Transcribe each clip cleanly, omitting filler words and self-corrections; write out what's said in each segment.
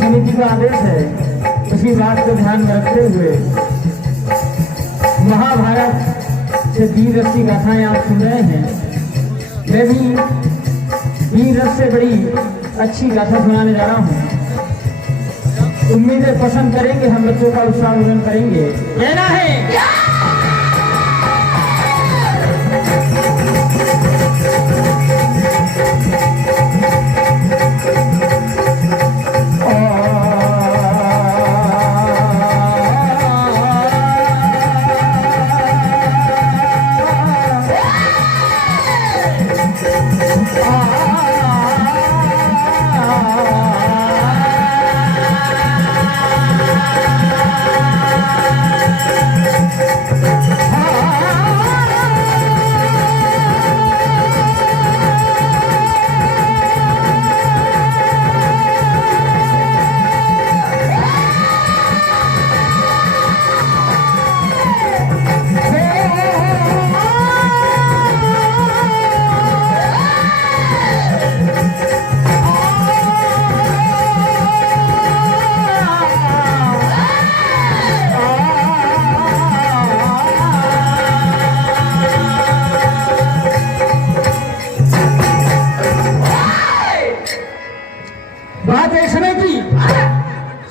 समिति का आदेश है, उसी बात को ध्यान में रखते हुए महाभारत से वीर रस की गाथाएं आप सुन रहे हैं। मैं भी वीर रस से बड़ी अच्छी गाथा सुनाने जा रहा हूँ। उम्मीद है पसंद करेंगे, हम बच्चों का उत्साह करेंगे। कहना है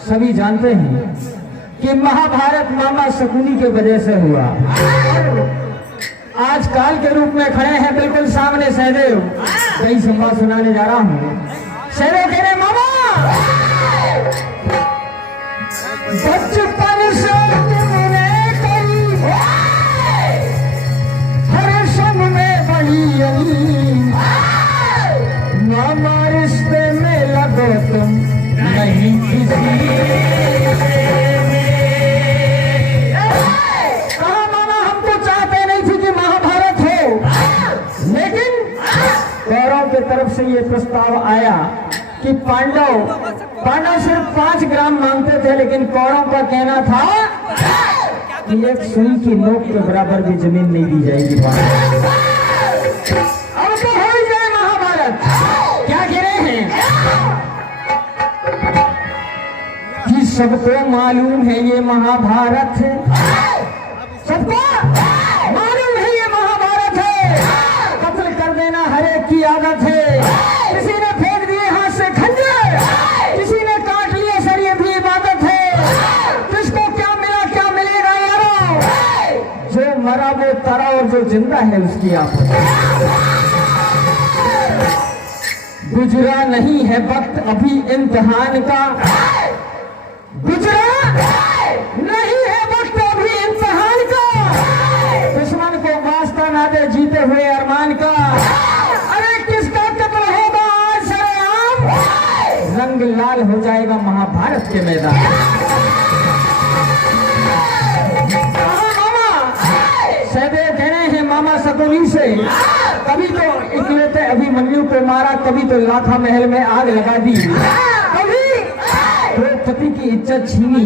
सभी जानते हैं कि महाभारत मामा शकुनी के वजह से हुआ। आज काल के रूप में खड़े हैं बिल्कुल सामने सहदेव। कई संवाद सुनाने जा रहा हूँ। सहदेव कह रहे मामा, बचपन से तुमने कई हर सम में बड़ी मामा, रिश्ते में लगो तुम नहीं किसी। कहा मामा, हम तो चाहते नहीं थे कि महाभारत हो, लेकिन कौरव की तरफ से ये प्रस्ताव आया कि पांडव सिर्फ 5 ग्राम मांगते थे, लेकिन कौरव का कहना था कि एक सुई की नोक के बराबर भी जमीन नहीं दी जाएगी। अब तो हो ही जाए महाभारत। क्या कह रहे हैं कि सबको मालूम है ये महाभारत है, सबको मालूम है ये महाभारत है। कत्ल कर देना हर एक की आदत है। किसी ने फेंक दिए हाथ से खंजर, किसी ने काट लिए सर, ये भी इबादत है। किसको क्या मिला, क्या मिलेगा यारो? जो मरा वो तरा और जो जिंदा है उसकी आफत। गुजरा नहीं है वक्त अभी इम्तिहान का, गुजरा नहीं है वक्त अभी इम्तिहान का। दुश्मन को वास्ता ना दे जीते हुए अरमान का। अरे किसका कत्ल होगा आज सरेआम, रंग लाल हो जाएगा महाभारत के मैदान। मामा सहदेव कह रहे हैं मामा शकुनी से, कभी तो इकलौते अभिमन्यु को मारा, कभी तो लाखा महल में आग लगा दी, पति की इज्जत छीनी।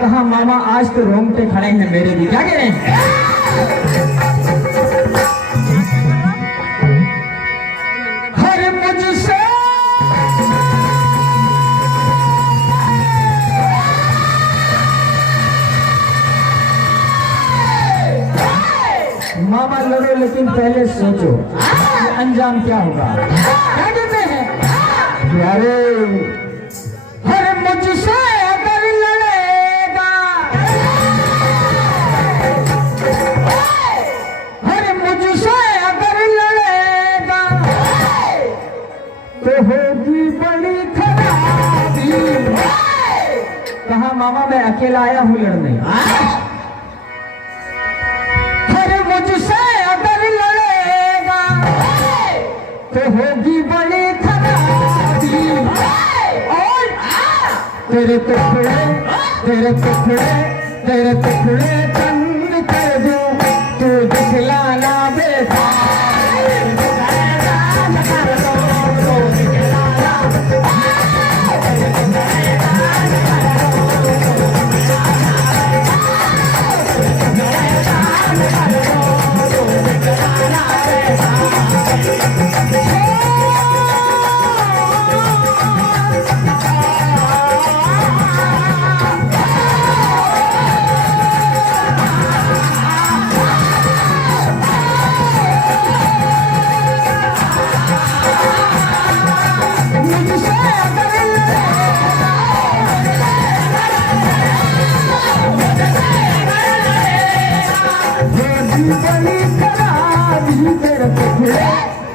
कहा मामा, आज तो रोंगटे खड़े हैं मेरे भी। क्या कह रहे हैं? हर मुझसे मामा लड़ो, लेकिन पहले सोचो अंजाम क्या होगा। क्या कहते हैं? अरे मुझसे अगर लड़ेगा, हर मुझसे अगर लड़ेगा तो होगी बड़ी खराबी। कहा मामा, मैं अकेला आया हूं लड़ने। हर मुझसे अगर लड़ेगा तो होगी बड़ी खराबी। तेरे टुकड़े तेरे टुकड़े तेरे टुकड़े चंद कर दूं, तू दिखलाना बेटा।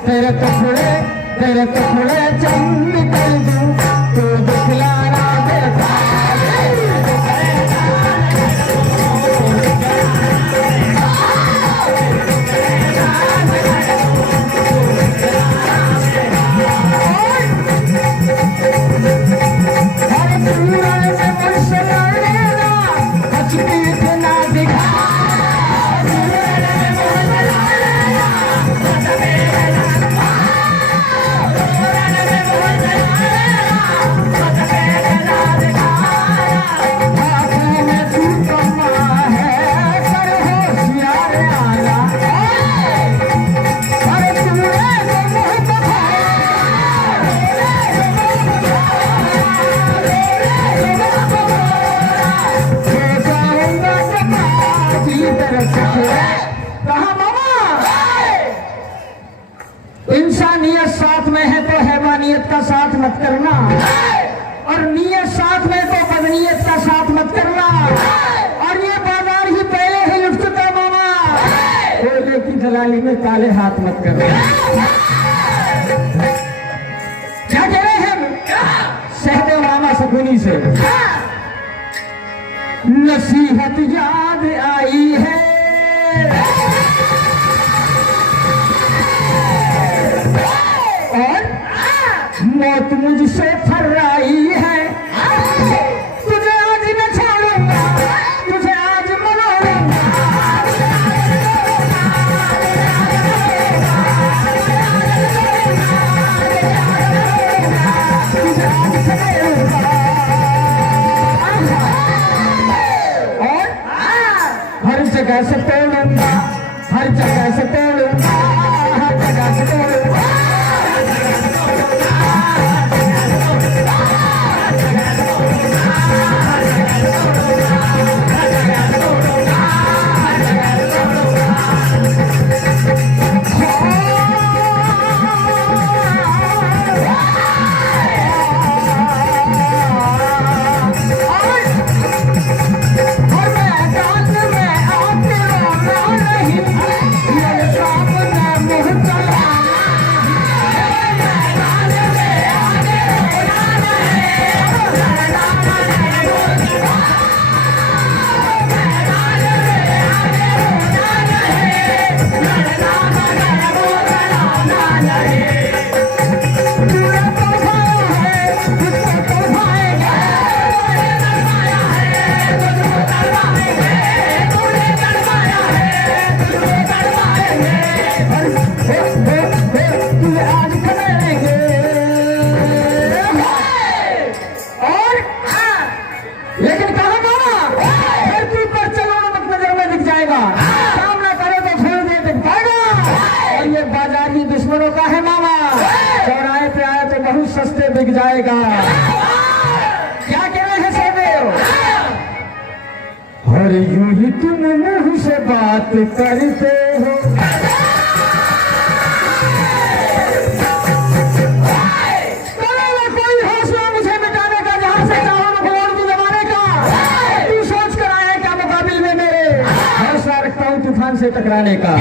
तेरे टुकड़े चंद कर दूं तू दिखलाना देता इंसानियत साथ में है तो हैवानियत का साथ मत करना और नियत साथ में तो बदनीयत का साथ मत करना और ये बाजार ही पहले ही लुट चुका मामा कोयले की दलाली में काले हाथ मत करना। क्या कह रहे हैं सहदेव मामा सकुनी से नसीहत याद आई है और मौत मुझसे फर्राई है तुझे आज न छोड़ूंगा तुझे आज मनाऊंगा और हर जगह से तोड़ूंगा हर जगह से तोड़ूंगा हर जगह से तोड़ूंगा दुश्मनों का है मामा चौराहे पे आए तो बहुत सस्ते बिक जाएगा। क्या कह रहे हैं सहदेव और यूं ही तुम मुंह से बात करते हो कोई हौसला मुझे मिटाने का जहां से चाहो भगवान को जमाने का तू सोच कर आए क्या मुकाबिल में मेरे हौसला रखता हूं तूफान से टकराने का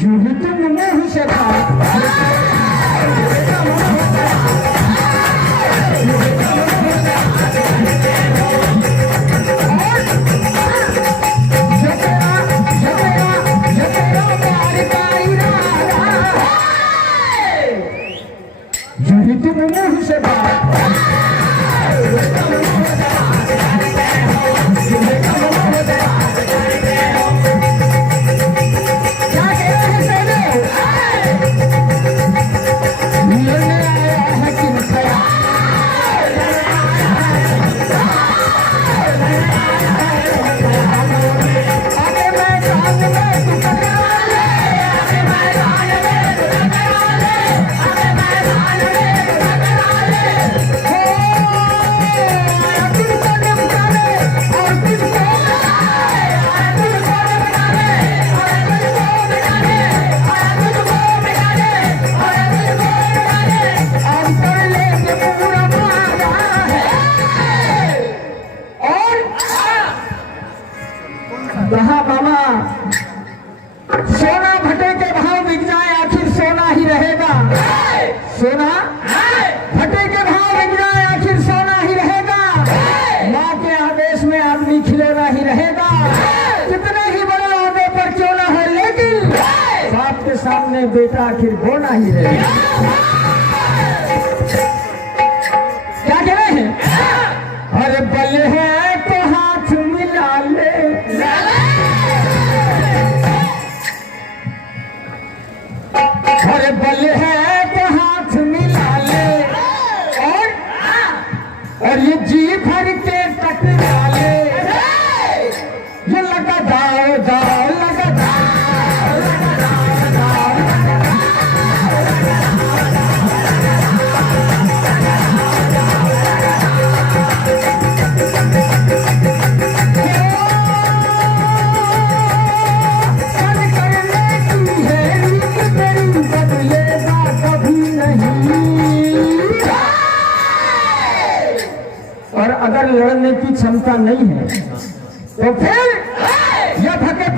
यूं ही तुम मुंह से बात यूं ही तुम मुंह से बात बेटा आखिर बोना ही रहे। क्या कह रहे हैं? अरे बल है तो हाथ मिला ले, अरे बल है तो हाथ मिला ले, और ये जी भर के टकरा ले, ये लगा जाओ जाओ लगा जाओ लगा जाओ जाओ और अगर लड़ने की क्षमता नहीं है तो फिर यह थके